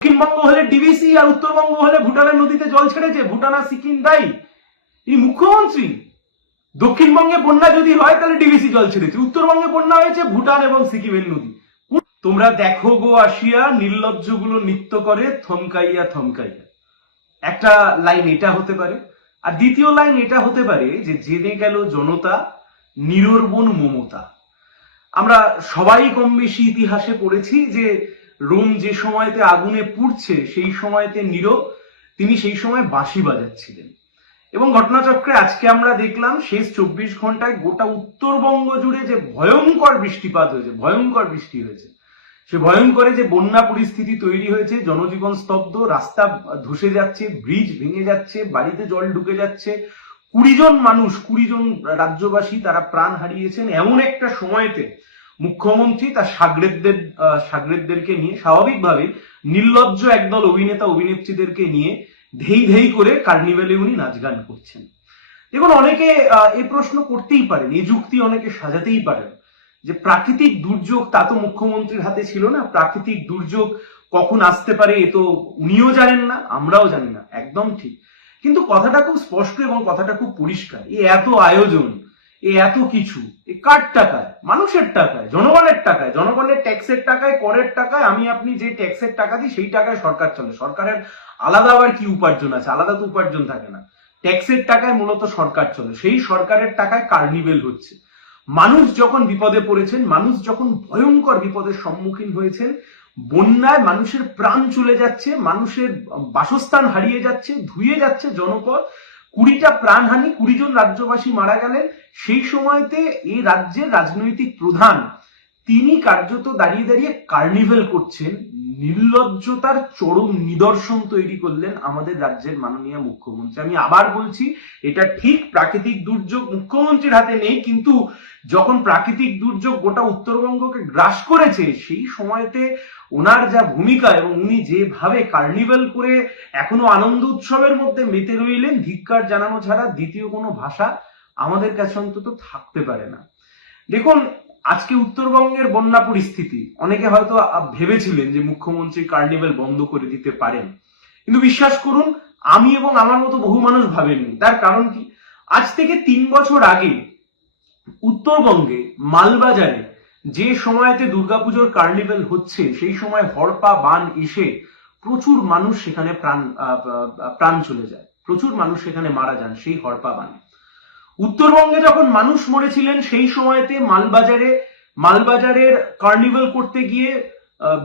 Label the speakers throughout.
Speaker 1: দক্ষিণবঙ্গ হলে ডিবিসি আর উত্তরবঙ্গ হলে ভুটানের নদীতে জল ছেড়েছে। ভুটান আর সিকিম দায়ী। এই মুখ্যমন্ত্রী, দক্ষিণবঙ্গে বন্যা যদি হয়, তাহলে ডিবিসি জল ছেড়েছে। উত্তরবঙ্গে বন্যা হয়েছে ভুটান এবং সিকিমের নদী। তোমরা দেখো গো আসিয়া নির্লজ্জগুলো নৃত্য করে, থমকাইয়া থমকাইয়া। একটা লাইন এটা হতে পারে। আর দ্বিতীয় লাইন এটা হতে পারে যে, জেনে গেল জনতা নিরর্বণ মমতা। আমরা সবাই কম বেশি ইতিহাসে পড়েছি যে রোম যে সময়তে আগুনে পুড়ছে, সেই সময়তে নীরব, তিনি সেই সময় বাঁশি বাজাচ্ছিলেন। এবং ঘটনাচক্রে আজকে আমরা দেখলাম, শেষ চব্বিশ ঘন্টায় গোটা উত্তরবঙ্গ জুড়ে যে ভয়ঙ্কর বৃষ্টিপাত হয়েছে, ভয়ঙ্কর বৃষ্টি হয়েছে। সে ভয়ঙ্করে যে বন্যা পরিস্থিতি তৈরি হয়েছে, জনজীবন স্তব্ধ, রাস্তা ধসে যাচ্ছে, ব্রিজ ভেঙে যাচ্ছে, বাড়িতে জল ঢুকে যাচ্ছে, কুড়ি জন মানুষ, কুড়ি জন রাজ্যবাসী তারা প্রাণ হারিয়েছেন। এমন একটা সময়তে মুখ্যমন্ত্রী তার সাগরেদদের সাগরেদদেরকে নিয়ে স্বাভাবিকভাবে নির্লজ্জ একদল অভিনেতা, অভিনেত্রীদেরকে নিয়ে ধেই ধেই করে কার্নিভেলে উনি নাচ গান করছেন। দেখুন, অনেকে এই প্রশ্ন করতেই পারেন, এই যুক্তি অনেকে সাজাতেই পারেন, যে প্রাকৃতিক দুর্যোগ তা তো মুখ্যমন্ত্রীর হাতে ছিল না, প্রাকৃতিক দুর্যোগ কখন আসতে পারে এ তো উনিও জানেন না, আমরাও জানি না, একদম ঠিক। কিন্তু কথাটা খুব স্পষ্ট এবং কথাটা খুব পরিষ্কার, এ এত আয়োজন এ এত কিছু? এ কার টাকায়? মানুষের টাকায়? জনগণের টাকায়? জনগণের ট্যাক্সের টাকায়, করের টাকায়? আমি আপনি যে ট্যাক্সের টাকা দিই, সেই টাকায় সরকার চলে। সরকারের আলাদা আবার কি উপার্জন আছে? আলাদা তো উপার্জন থাকে না। ট্যাক্সের টাকায় মূলত সরকার চলে। সেই সরকারের টাকায় কার্নিভেল হচ্ছে। মানুষ যখন বিপদে পড়েছেন, মানুষ যখন ভয়ঙ্কর বিপদের সম্মুখীন হয়েছেন, বন্যায় মানুষের প্রাণ চলে যাচ্ছে, মানুষের বাসস্থান হারিয়ে যাচ্ছে, ধুয়ে যাচ্ছে জনপদ। কুড়িটা প্রাণহানি কুড়ি জন রাজ্যবাসী মারা গেলেন। সেই সময়তে এই রাজ্যের রাজনৈতিক প্রধান তিনি কার্যত দাঁড়িয়ে দাঁড়িয়ে কার্নিভেল করছেন, নির্লজ্জতার চরম নিদর্শন তৈরি করলেন আমাদের রাজ্যের মাননীয় মুখ্যমন্ত্রী। আমি আবার বলছি, এটা ঠিক প্রাকৃতিক দুর্যোগ মুখ্যমন্ত্রীর হাতে নেই, কিন্তু যখন প্রাকৃতিক দুর্যোগ গোটা উত্তরবঙ্গকে গ্রাস করেছে, সেই সময়তে ওনার যা ভূমিকা এবং উনি যেভাবে কার্নিভেল করে এখনও আনন্দ উৎসবের মধ্যে মেতে রইলেন, ধিক্কার জানানো ছাড়া দ্বিতীয় কোনো ভাষা আমাদের কাছে অন্তত থাকতে পারে না। দেখুন আজকে উত্তরবঙ্গের বন্যা পরিস্থিতি, অনেকে হয়তো ভেবেছিলেন যে মুখ্যমন্ত্রী কার্নিভেল বন্ধ করে দিতে পারেন। কিন্তু বিশ্বাস করুন, আমি এবং আমার মতো বহু মানুষ ভাবেননি। তার কারণ কি? আজ থেকে তিন বছর আগে উত্তরবঙ্গে মালবাজারে যে সময়তে দুর্গাপুজোর কার্নিভেল হচ্ছে, সেই সময় হরপা, বান এসে প্রচুর মানুষ সেখানে প্রাণ প্রাণ চলে যায়। প্রচুর মানুষ সেখানে মারা যান সেই হরপা বানে। উত্তরবঙ্গে যখন মানুষ মরেছিলেন, সেই সময়তে মালবাজারে, মালবাজারের কার্নিভাল করতে গিয়ে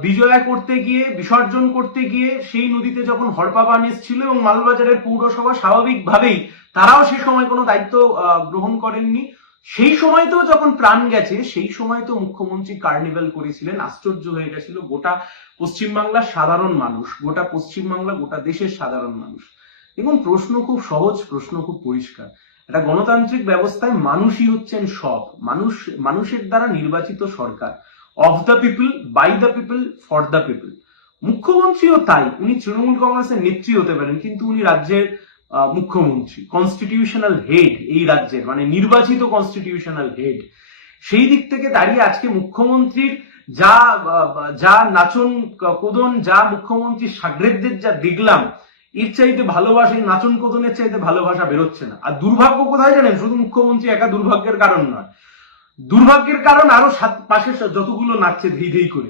Speaker 1: বিজয়া করতে গিয়ে, বিসর্জন করতে গিয়ে সেই নদীতে যখন হরপা বান এসেছিল এবং মালবাজারের পৌরসভা স্বাভাবিকভাবেই তারাও সে সময় কোনো দায়িত্ব গ্রহণ করেননি। সেই সময়তেও যখন প্রাণ গেছে, সেই সময় তো মুখ্যমন্ত্রী কার্নিভেল করেছিলেন। আশ্চর্য হয়ে গেছিল, গোটা পশ্চিমবাংলার সাধারণ মানুষ, গোটা পশ্চিমবাংলা, গোটা দেশের সাধারণ মানুষ। দেখুন, প্রশ্ন খুব সহজ, প্রশ্ন খুব পরিষ্কার। একটা গণতান্ত্রিক ব্যবস্থায় মানুষই হচ্ছেন সব। মানুষ, মানুষের দ্বারা নির্বাচিত সরকার। Of the people by the people for the people মুখ্যমন্ত্রীও তাই। উনি তৃণমূল কংগ্রেসের নেত্রী হতে পারেন, কিন্তু উনি রাজ্যের মুখ্যমন্ত্রী কনস্টিটিউশনাল হেড এই রাজ্যের মানে নির্বাচিত কনস্টিটিউশনাল হেড সেই দিক থেকে দাঁড়িয়ে আজকে মুখ্যমন্ত্রীর যা যা নাচন কোদন, যা মুখ্যমন্ত্রীর সাগরেদদের যা দেখলাম এর চাইতে ভালোবাসা, এই নাচন কোদনের চাইতে ভালোবাসা বেরোচ্ছে না। আর দুর্ভাগ্য কোথায় জানেন? শুধু মুখ্যমন্ত্রী একা দুর্ভাগ্যের কারণ নয়। দুর্ভাগ্যের কারণ আরও পাশে যতগুলো নাচছে ধেই ধেই করে।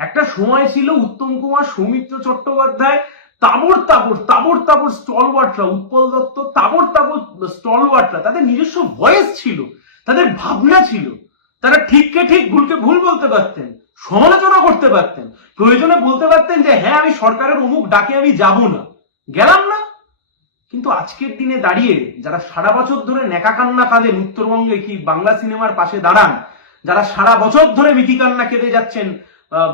Speaker 1: একটা সময় ছিল উত্তম কুমার, সৌমিত্র চট্টোপাধ্যায় তাবর তাবর তাবর তাবর স্টলওয়ার্টরা উৎপল দত্ত তাবর তাবর স্টলওয়ার্টরা তাদের নিজস্ব ভয়েস ছিল, তাদের ভাবনা ছিল। তারা ঠিককে ঠিক ভুলকে ভুল বলতে পারতেন, সমালোচনা করতে পারতেন। প্রয়োজনে বলতে পারতেন যে হ্যাঁ আমি সরকারের অমুক, ডাকে আমি যাব না। গেলাম না। কিন্তু আজকের দিনে দাঁড়িয়ে যারা সারা বছর ধরে নেকা কান্না কাঁদেন উত্তরবঙ্গে কি বাংলা সিনেমার পাশে দাঁড়ান, যারা সারা বছর ধরে মিকি কান্না কেঁদে যাচ্ছেন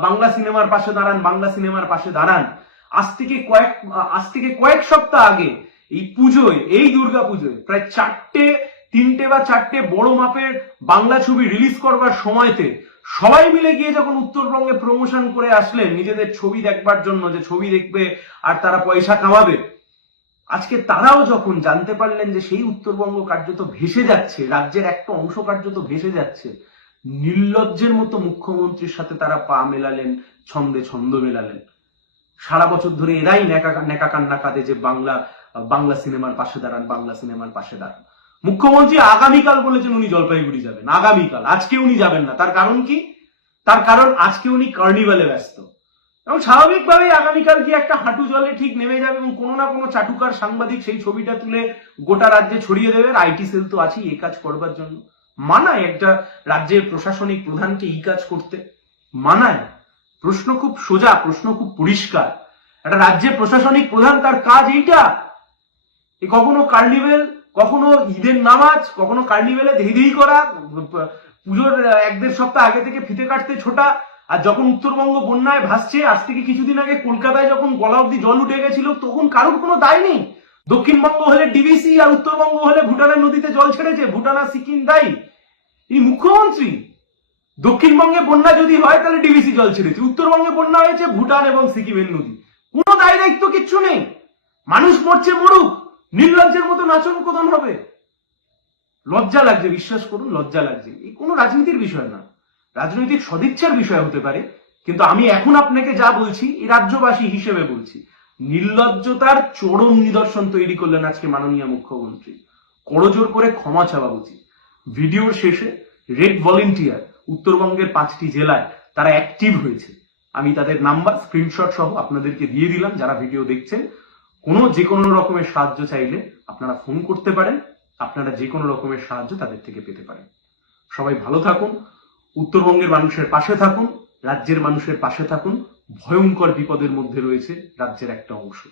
Speaker 1: বাংলা সিনেমার পাশে দাঁড়ান, বাংলা সিনেমার পাশে দাঁড়ান, আজ থেকে কয়েক, আজ থেকে কয়েক সপ্তাহ আগে এই পুজোয়, এই দুর্গা পুজোয় প্রায় চারটে, তিনটে বা চারটে বড় মাপের বাংলা ছবি রিলিজ করবার সময়তে সবাই মিলে গিয়ে যখন উত্তরবঙ্গে প্রমোশন করে আসলেন, নিজেদের ছবি দেখবার জন্য যে ছবি দেখবে আর তারা পয়সা কামাবে, আজকে তারাও যখন জানতে পারলেন যে সেই উত্তরবঙ্গ কার্যত ভেসে যাচ্ছে, রাজ্যের একটা অংশ কার্যত ভেসে যাচ্ছে, নির্লজ্জের মতো মুখ্যমন্ত্রীর সাথে তারা পা মেলালেন, ছন্দে ছন্দ মেলালেন। সারা বছর ধরে এরাই নেকা নেকা কান্না কাঁদে যে বাংলা বাংলা সিনেমার পাশে দাঁড়ান, বাংলা সিনেমার পাশে দাঁড়ান। মুখ্যমন্ত্রী আগামীকাল বলেছেন উনি জলপাইগুড়ি যাবেন, আগামীকাল। আজকে উনি যাবেন না। তার কারণ কি? তার কারণ আজকে উনি কার্নিভালে ব্যস্ত। এবং স্বাভাবিকভাবেই আগামীকাল কি একটা হাঁটু জলে ঠিক নেমে যাবে এবং কোনো না কোনো চাটুকার সাংবাদিক সেই ছবিটা তুলে গোটা রাজ্যে ছড়িয়ে দেবে। আইটি সেল তো আছেই এই কাজ করবার জন্য। মানায় একটা রাজ্যের প্রশাসনিক প্রধানকে এই কাজ করতে। মানায়। প্রশ্ন খুব সোজা, প্রশ্ন খুব পরিষ্কার। একটা রাজ্যের প্রশাসনিক প্রধান তার কাজ এইটা। এ কখনো কার্নিভেল কখনো ঈদের নামাজ, কখনো কার্নিভেলে ধেই করা, পুজোর এক দেড় সপ্তাহ আগে থেকে ফিতে কাটতে ছোটা, আর যখন উত্তরবঙ্গ বন্যায় ভাসছে, আজ থেকে কিছুদিন আগে কলকাতায় যখন গলা অব্দি জল উঠে গেছিল, তখন কারোর কোনো দায় নেই। দক্ষিণবঙ্গ হলে ডিবিসি আর উত্তরবঙ্গ হলে ভুটানের নদীতে জল ছেড়েছে, ভুটান আর সিকিম দায়ী। এই মুখ্যমন্ত্রী, দক্ষিণবঙ্গে বন্যা যদি হয়, তাহলে ডিবিসি জল ছেড়েছে। উত্তরবঙ্গে বন্যা হয়েছে ভুটান এবং সিকিমের নদী। কোনো দায় দায়িত্ব কিচ্ছু নেই। মানুষ মরছে মরুক নির্লজ্জের মতো নাচন কোদন হবে। লজ্জা লাগছে, বিশ্বাস করুন, লজ্জা লাগছে। এই কোনো রাজনীতির বিষয় না। রাজনৈতিক সদিচ্ছার বিষয় হতে পারে, কিন্তু আমি এখন আপনাকে যা বলছি, এই রাজ্যবাসী হিসেবে বলছি। নির্লজ্জতার চরম নিদর্শন তৈরি করলেন আজকে মাননীয় মুখ্যমন্ত্রী। করজোর করে ক্ষমা চাওয়া উচিত। ভিডিওর শেষে রেড ভলেন্টিয়ার, উত্তরবঙ্গের পাঁচটি জেলায় তারা অ্যাক্টিভ হয়েছে। আমি তাদের নাম্বার, স্ক্রিনশট সহ আপনাদেরকে দিয়ে দিলাম, যারা ভিডিও দেখছেন। কোনো যে কোনো রকমের সাহায্য চাইলে আপনারা ফোন করতে পারেন, আপনারা যে কোনো রকমের সাহায্য তাদের থেকে পেতে পারেন। সবাই ভালো থাকুন, উত্তরবঙ্গের মানুষের পাশে থাকুন, রাজ্যের মানুষের পাশে থাকুন, ভয়ঙ্কর বিপদের মধ্যে রয়েছে রাজ্যের একটা অংশ।